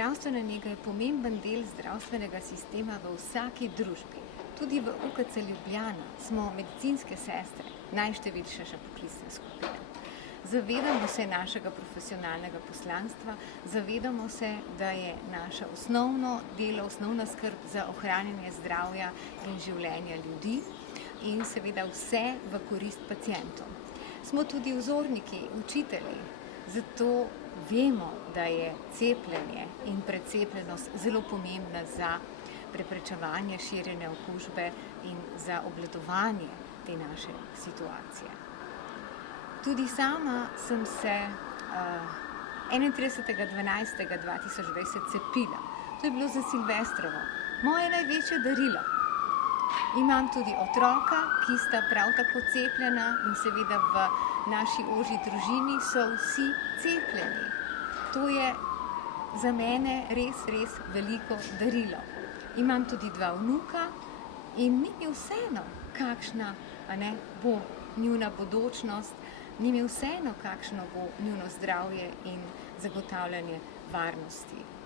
Zdravstvena nega je pomemben del zdravstvenega sistema v vsaki družbi. Tudi v UKC Ljubljana smo medicinske sestre najštevilnejša poklicna skupina. Zavedamo se našega profesionalnega poslanstva, zavedamo se, da je naše osnovno delo, osnovna skrb za ohranjanje zdravja in življenja ljudi in seveda vse v korist pacientov. Smo tudi vzorniki, učitelji, zato vemo, da je cepljenje in precepljenost zelo pomembna za preprečevanje širjenja okužbe in za obvladovanje te naše situacije. Tudi sama sem se 31.12.2020 cepila. To je bilo za Silvestrovo. Moje največje darilo. Imam tudi otroka, ki sta prav tako cepljena in seveda v naši ožji družini so vsi cepljeni. To je za mene res veliko darilo. Imam tudi 2 vnuka in ni mi vseeno, kakšna bo njuna bodočnost, ni mi vseeno, kakšno bo njuno zdravje in zagotavljanje varnosti.